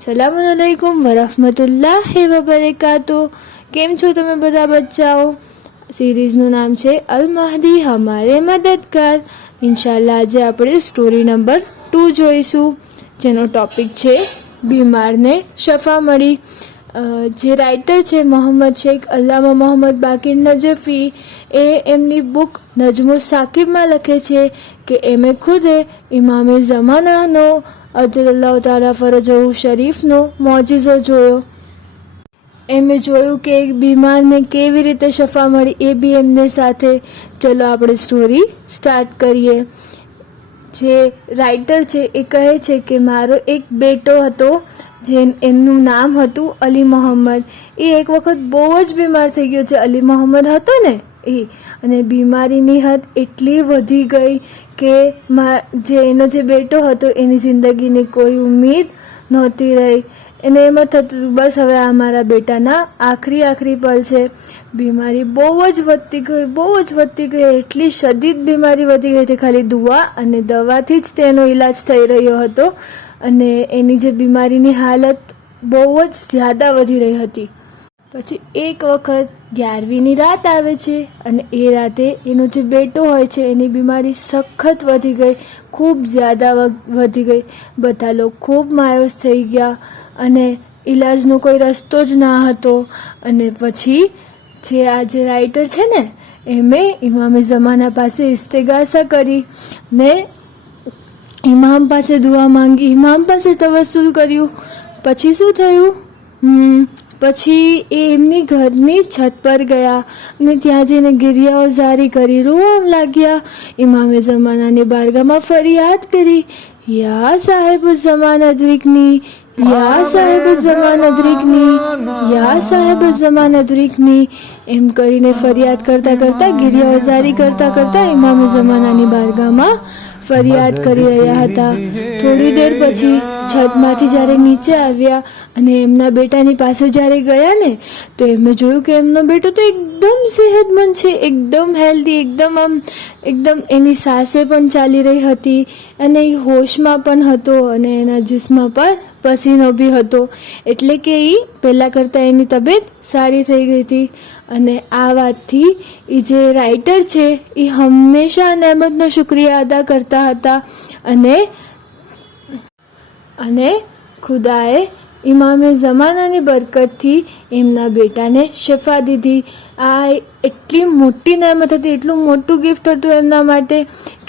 સલામુઅલૈકુમ વરહમતુલ્લાહિ વબરકાતુ। કેમ છો તમે બધા બચ્ચાઓ? સિરીઝનું નામ છે અલ મહદી હમારે મદદગાર। ઇન્શાલ્લાહ આજે આપણે સ્ટોરી નંબર 2 જોઈશું, જેનો ટોપિક છે બીમારને શફા મળી। જે રાઇટર છે મોહમ્મદ શેખ અલ્લામા મોહમ્મદ બાકીર નજફી, એ એમની બુક નજમુ સાકિબમાં લખે છે કે એમે ખુદે ઇમામે ઝમાનાનો અજલ્લાહ તાલા ફરજહુ શરીફનો મોજિઝો જોયો। એમે જોયું કે એક બીમારને કેવી રીતે શફા મળી, એ બી એમને સાથે। ચલો આપણે સ્ટોરી સ્ટાર્ટ કરીએ। જે રાઇટર છે એ કહે છે કે મારો એક બેટો હતો, એમનું નામ હતું અલી મોહમ્મદ। એ એક વખત બહુ જ બીમાર થઈ ગયો છે। અલી મોહમ્મદ હતો ને એ, અને બીમારીની હદ એટલી વધી ગઈ કે એનો જે બેટો હતો એની જિંદગીની કોઈ ઉમ્મીદ નહોતી રહી। એને એમ જ થતું બસ હવે આ મારા બેટાના આખરી પલ છે। બીમારી બહુ જ વધતી ગઈ, એટલી શદીદ બીમારી વધી ગઈ હતી, ખાલી દુઆ અને દવાથી જ તેનો ઈલાજ થઈ રહ્યો હતો। અને એની જે બીમારીની હાલત બહુ જ જ્યાદા વધી રહી હતી। પછી એક વખત 11મી રાત આવે છે અને એ રાતે એનો જે બેટો હોય છે એની બીમારી સખત વધી ગઈ, ખૂબ જ્યાદા વધી ગઈ। બધા લોકો ખૂબ માયુસ થઈ ગયા અને ઈલાજનો કોઈ રસ્તો જ ના હતો। અને પછી જે રાઇટર છે ને એમે ઇમામે ઝમાના પાસે ઇસ્તિગાસા કરી ને ઇમામ પાસે દુઆ માંગી, ઇમામ પાસે તવસ્સુલ કર્યું। પછી શું થયું? પછી એ એમની ઘરની છત પર ગયા અને ત્યાં જઈને ગિરિયાઓઝારી કરી રોવા લાગ્યા। ઇમામે ઝમાનાની બારગામાં ફરિયાદ કરી, યા સાહેબ ઝમાન અદરિકની, યા સાહેબ ઝમાન અદરિકની, યા સાહેબ ઝમાન અદરિકની, એમ કરીને ફરિયાદ કરતા ગિરિયાઓઝારી કરતા ઇમામે ઝમાનાની બારગામાં ફરિયાદ કરી રહ્યા હતા। થોડી દેર પછી છતમાંથી જ્યારે નીચે આવ્યા અને એમના બેટાની પાસે જ્યારે ગયા ને, તો એમને જોયું કે એમનો બેટો તો એકદમ સેહતમંદ છે, એકદમ હેલ્ધી, એકદમ એની સાસે પણ ચાલી રહી હતી અને એ હોશમાં પણ હતો અને એના જિસ્મમાં પર પસીનો બી હતો। એટલે કે એ પહેલાં કરતાં એની તબિયત સારી થઈ ગઈ હતી। અને આ વાતથી એ જે રાઇટર છે એ હંમેશા નહેમતનો શુક્રિયા અદા કરતા હતા અને ખુદાએ ઇમામે ઝમાનાની બરકતથી એમના બેટાને શફા દીધી। આ એટલી મોટી નહેમત હતી, એટલું મોટું ગિફ્ટ હતું એમના માટે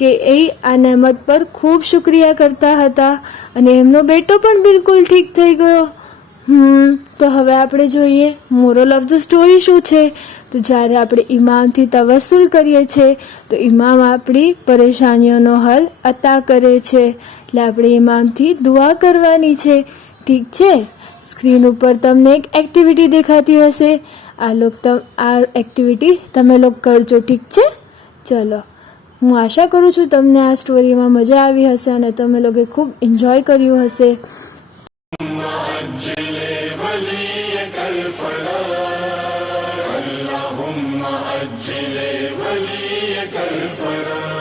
કે એ આ નહેમત પર ખૂબ શુક્રિયા કરતા હતા અને એમનો બેટો પણ બિલકુલ ઠીક થઈ ગયો। તો હવે આપણે જોઈએ મોરલ ઓફ ધ સ્ટોરી શું છે। તો જ્યારે આપણે ઇમામથી તવસ્સુલ કરીએ છીએ તો ઇમામ આપણી પરેશાનીઓનો હલ અતા કરે છે। એટલે આપણે ઇમામથી દુઆ કરવાની છે, ઠીક છે? સ્ક્રીન ઉપર તમને એક એક્ટિવિટી દેખાતી હશે, આ એક્ટિવિટી તમે લોકો કરજો, ઠીક છે? ચલો, હું આશા કરું છું તમને આ સ્ટોરીમાં મજા આવી હશે અને તમે લોકોએ ખૂબ એન્જોય કર્યું હશે। اللهم أجل وليك الفرج